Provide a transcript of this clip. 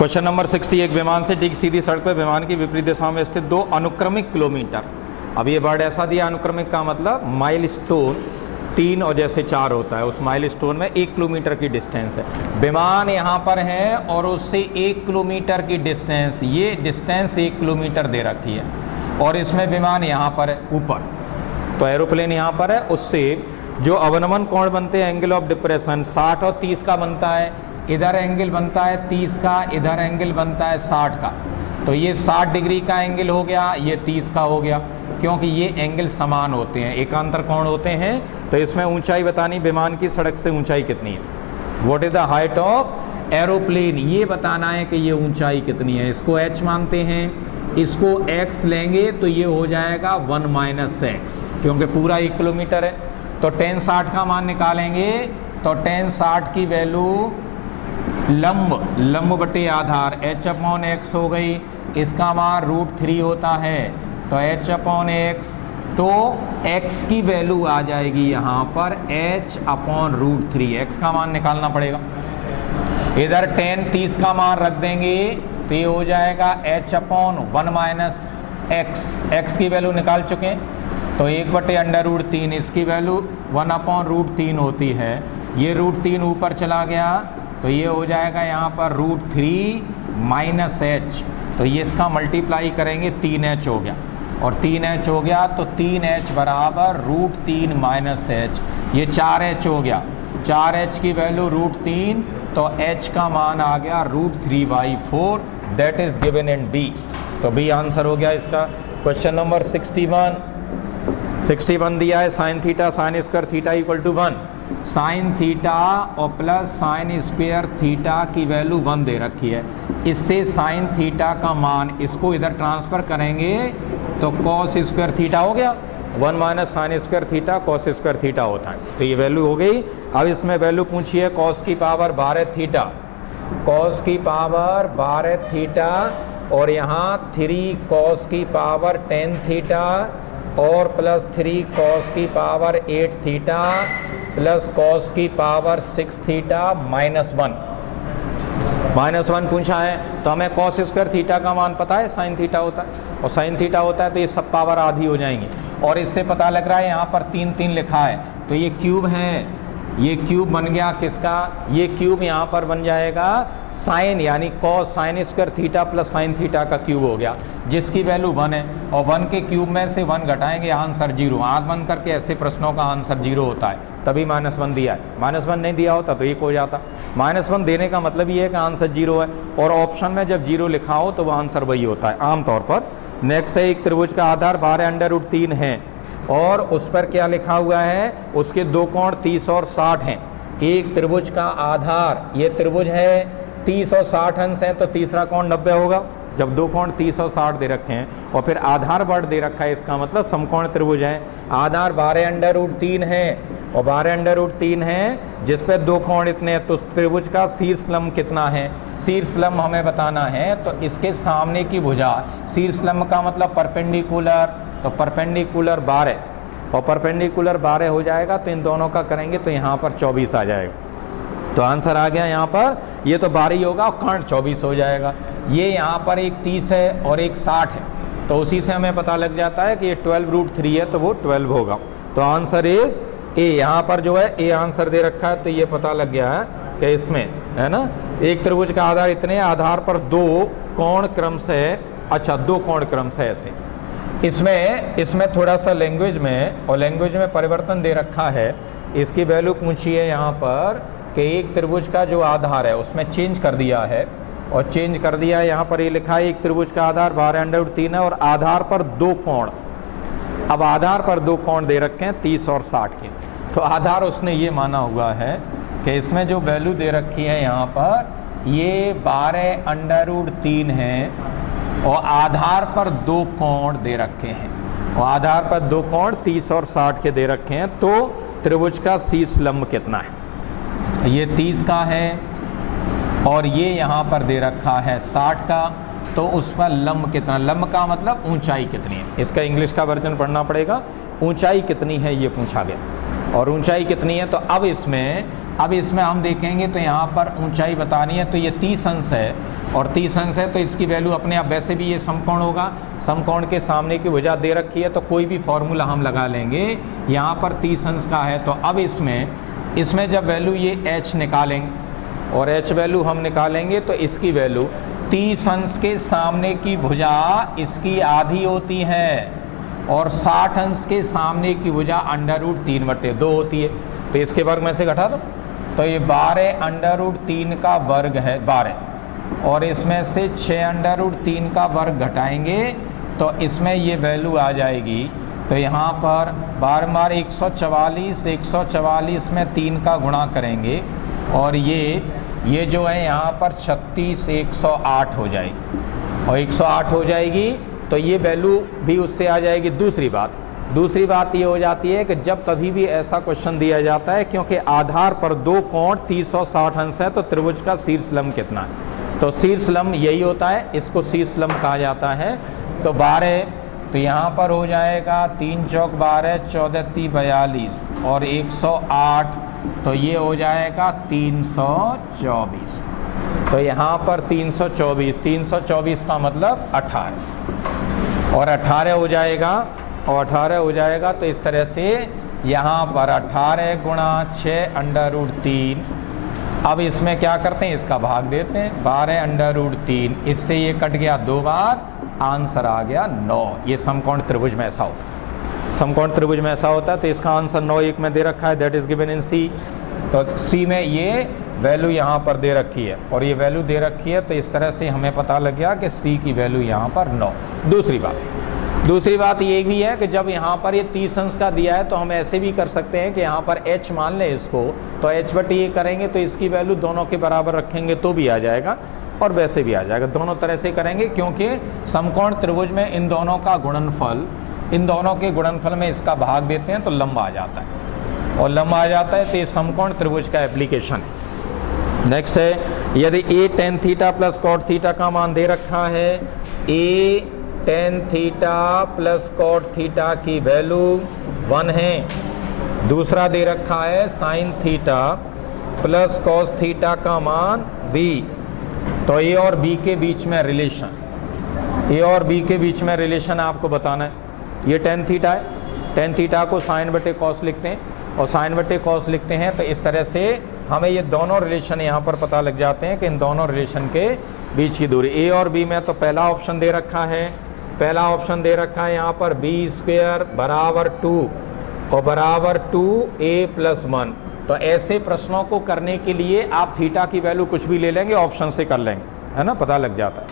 Question number 61, विमान से ठीक सीधी सड़क पर विमान की विपरीत दिशा में स्थित 2 अनुक्रमिक किलोमीटर। अब ये वर्ड ऐसा दिया, अनुक्रमिक का मतलब माइल स्टोन 3 और जैसे 4 होता है, उस माइल स्टोन में 1 किलोमीटर की डिस्टेंस है। विमान यहाँ पर है और उससे 1 किलोमीटर की डिस्टेंस, ये डिस्टेंस 1 किलोमीटर दे रखी है और इसमें विमान यहाँ पर है ऊपर, तो एरोप्लेन यहाँ पर है। उससे जो अवनमन कोण बनते हैं, एंगल ऑफ डिप्रेशन 60 और 30 का बनता है। इधर एंगल बनता है 30 का, इधर एंगल बनता है 60 का, तो ये 60 डिग्री का एंगल हो गया, ये 30 का हो गया, क्योंकि ये एंगल समान होते हैं, एकांतर कोण होते हैं। तो इसमें ऊंचाई बतानी, विमान की सड़क से ऊंचाई कितनी है, what is the height of aeroplane, ये बताना है कि ये ऊंचाई कितनी है। इसको h मानते हैं, इसको x लेंगे तो ये हो जाएगा 1 - x, क्योंकि पूरा 1 किलोमीटर है। तो tan 60 का मान निकालेंगे तो tan 60 की वैल्यू लंब बटे आधार h/x हो गई, इसका मान √3 होता है, तो h/x, तो x की वैल्यू आ जाएगी यहाँ पर h/√3, x का मान निकालना पड़ेगा। इधर tan 30 का मान रख देंगे तो ये हो जाएगा h/1 - x, x की वैल्यू निकाल चुके हैं, तो 1/√3, इसकी वैल्यू 1/√3 होती है, ये √3 ऊपर चला गया तो ये हो जाएगा यहाँ पर √3 - h, तो ये इसका मल्टीप्लाई करेंगे 3h हो गया, और 3h हो गया तो 3h बराबर √3 - h, ये 4h हो गया, 4h की वैल्यू √3, तो h का मान आ गया √3/4, that is given in B, तो B आंसर हो गया इसका। क्वेश्चन नंबर 61 दिया है, sine theta sine square theta = 1, sine theta और प्लस साइन स्क्वायर थीटा की वैल्यू 1 दे रखी है। इससे साइन थीटा का मान, इसको इधर ट्रांसफर करेंगे तो कॉस स्क्वायर थीटा हो गया, 1 - sine square theta cos square theta होता है, तो ये वैल्यू हो गई। अब इसमें वैल्यू पूछी है कॉस की पावर 12 थीटा, कॉस की पावर 12 थीटा, और यहाँ 3 कॉस की पावर 10 थीटा और प्लस 3 कॉस की पावर 8 थीटा प्लस कॉस की पावर 6 थीटा -1 पूछा है। तो हमें कॉस स्क्वायर थीटा का मान पता है, साइन थीटा होता है, और साइन थीटा होता है तो ये सब पावर आधी हो जाएंगी, और इससे पता लग रहा है यहाँ पर 3 लिखा है, तो ये क्यूब है, ये क्यूब बन गया किसका, ये क्यूब यहाँ पर बन जाएगा साइन, यानी cos sine square theta plus sine theta का क्यूब हो गया, जिसकी वैल्यू 1 है, और 1 के क्यूब में से 1 घटाएंगे, आंसर 0। आंख बंद करके ऐसे प्रश्नों का आंसर 0 होता है, तभी -1 दिया है, -1 नहीं दिया होता तो 1 हो जाता। -1 देने का मतलब ये है कि आंसर 0 है, और ऑप्शन में जब 0 लिखा हो तो वो आंसर वही होता है आमतौर पर। नेक्स्ट है, एक त्रिभुज का आधार 12√3 है और उस पर क्या लिखा हुआ है, उसके 2 कोण 30 और 60 हैं। एक त्रिभुज का आधार, ये त्रिभुज है 30 और 60 अंश हैं, तो तीसरा कोण 90 होगा, जब 2 कोण 30 और 60 दे रखे हैं, और फिर आधार वर्ड दे रखा है, इसका मतलब समकोण त्रिभुज है। आधार 12√3 है और 12√3 है, जिस पे 2 कोण इतने हैं, तो उस त्रिभुज का शीर्ष लंब कितना है, शीर्ष लंब हमें बताना है, तो इसके सामने की भुजा, शीर्ष लंब का मतलब परपेंडिकुलर, तो परपेंडिकुलर 12, और परपेंडिकुलर 12 हो जाएगा, तो इन दोनों का करेंगे तो यहाँ पर 24 आ जाएगा, तो आंसर आ गया यहाँ पर, ये तो 12 ही होगा और कर्ण 24 हो जाएगा। ये यहाँ पर एक 30 है और एक 60 है, तो उसी से हमें पता लग जाता है कि ये 12√3 है, तो वो 12 होगा, तो आंसर इज ए। यहाँ पर जो है ए आंसर दे रखा है, तो ये पता लग गया है कि इसमें है ना, एक त्रिभुज का आधार इतने, आधार पर 2 कोण क्रम से, अच्छा 2 कोण क्रम से ऐसे। इसमें थोड़ा सा लैंग्वेज में परिवर्तन दे रखा है, इसकी वैल्यू पूछी है यहाँ पर कि एक त्रिभुज का जो आधार है उसमें चेंज कर दिया है, और चेंज कर दिया है, यहाँ पर ये लिखा है एक त्रिभुज का आधार 12√3 है और आधार पर 2 कोण, अब आधार पर 2 कोण दे रखे हैं 30 और 60 के, तो आधार उसने ये माना हुआ है कि इसमें जो वैल्यू दे रखी है यहाँ पर, ये 12√3 है और आधार पर 2 कोण दे रखे हैं, और आधार पर 2 कोण 30 और 60 के दे रखे हैं, तो त्रिभुज का शीर्ष लंब कितना है, ये 30 का है और ये यहाँ पर दे रखा है 60 का, तो उस पर लंब कितना, लंब का मतलब ऊंचाई कितनी है, इसका इंग्लिश का वर्जन पढ़ना पड़ेगा, ऊंचाई कितनी है ये पूछा गया, और ऊंचाई कितनी है, तो अब इसमें हम देखेंगे तो यहाँ पर ऊंचाई बतानी है, तो ये 30 अंश है, और 30 अंश है तो इसकी वैल्यू अपने आप, वैसे भी ये समकोण होगा, समकोण के सामने की भुजा दे रखी है तो कोई भी फॉर्मूला हम लगा लेंगे। यहाँ पर 30 अंश का है तो अब इसमें जब वैल्यू ये h निकालेंगे और h वैल्यू हम निकालेंगे तो इसकी वैल्यू 30 अंश के सामने की भुजा इसकी आधी होती है और 60 अंश के सामने की भुजा √3/2 होती है। तो इसके वर्ग में से घटा दो तो ये 12 √3 का वर्ग है 12, और इसमें से 6 √3 का वर्ग घटाएंगे तो इसमें ये वैल्यू आ जाएगी। तो यहाँ पर बार 144 में 3 का गुणा करेंगे और ये जो है यहाँ पर 36 108 हो जाएगी और 108 हो जाएगी तो ये वैल्यू भी उससे आ जाएगी। दूसरी बात ये हो जाती है कि जब कभी भी ऐसा क्वेश्चन दिया जाता है, क्योंकि आधार पर दो कोण 30 और 60 अंश है तो त्रिभुज का शीर्ष लंब कितना है, तो शीर्ष लंब यही होता है, इसको शीर्ष लंब कहा जाता है। तो 12 तो यहाँ पर हो जाएगा 3 चौक 12 14 3 42 और 108 तो ये हो जाएगा 324। तो यहाँ पर 324 का मतलब 18 और 18 हो जाएगा और 18 हो जाएगा। तो इस तरह से यहाँ पर 18 गुणा 6 √3। अब इसमें क्या करते हैं, इसका भाग देते हैं 12 √3, इससे ये कट गया 2 बार, आंसर आ गया 9। ये समकोण त्रिभुज में ऐसा होता है, समकोण त्रिभुज में ऐसा होता है। तो इसका आंसर 9 1 में दे रखा है, दैट इज गिवन इन सी। तो सी में ये वैल्यू यहाँ पर दे रखी है और ये वैल्यू दे रखी है, तो इस तरह से हमें पता लग गया कि सी की वैल्यू यहाँ पर 9। दूसरी बात ये भी है कि जब यहाँ पर ये 30 अंश का दिया है तो हम ऐसे भी कर सकते हैं कि यहाँ पर h मान लें इसको, तो h/ये करेंगे तो इसकी वैल्यू दोनों के बराबर रखेंगे तो भी आ जाएगा और वैसे भी आ जाएगा। दोनों तरह से करेंगे क्योंकि समकोण त्रिभुज में इन दोनों के गुणनफल में इसका भाग देते हैं तो लंबा आ जाता है और लंबा आ जाता है तो ये समकोण त्रिभुज का एप्लीकेशन है। नेक्स्ट है, यदि a tan theta plus cot theta का मान दे रखा है, a tan theta plus cot theta की वैल्यू 1 है। दूसरा दे रखा है sin theta plus cos theta का मान v। तो a और b के बीच में रिलेशन, आपको बताना है। ये tan थीटा है, tan थीटा को sin बटे कॉस लिखते हैं और sin बटे कॉस लिखते हैं, तो इस तरह से हमें ये दोनों रिलेशन यहाँ पर पता लग जाते हैं कि इन दोनों रिलेशन के बीच की दूरी। a और b में तो पहला ऑप्शन दे रखा है यहाँ पर b² बराबर 2 और बराबर 2a + 1। तो ऐसे प्रश्नों को करने के लिए आप थीटा की वैल्यू कुछ भी ले लेंगे, ऑप्शन से कर लेंगे, है ना, पता लग जाता है।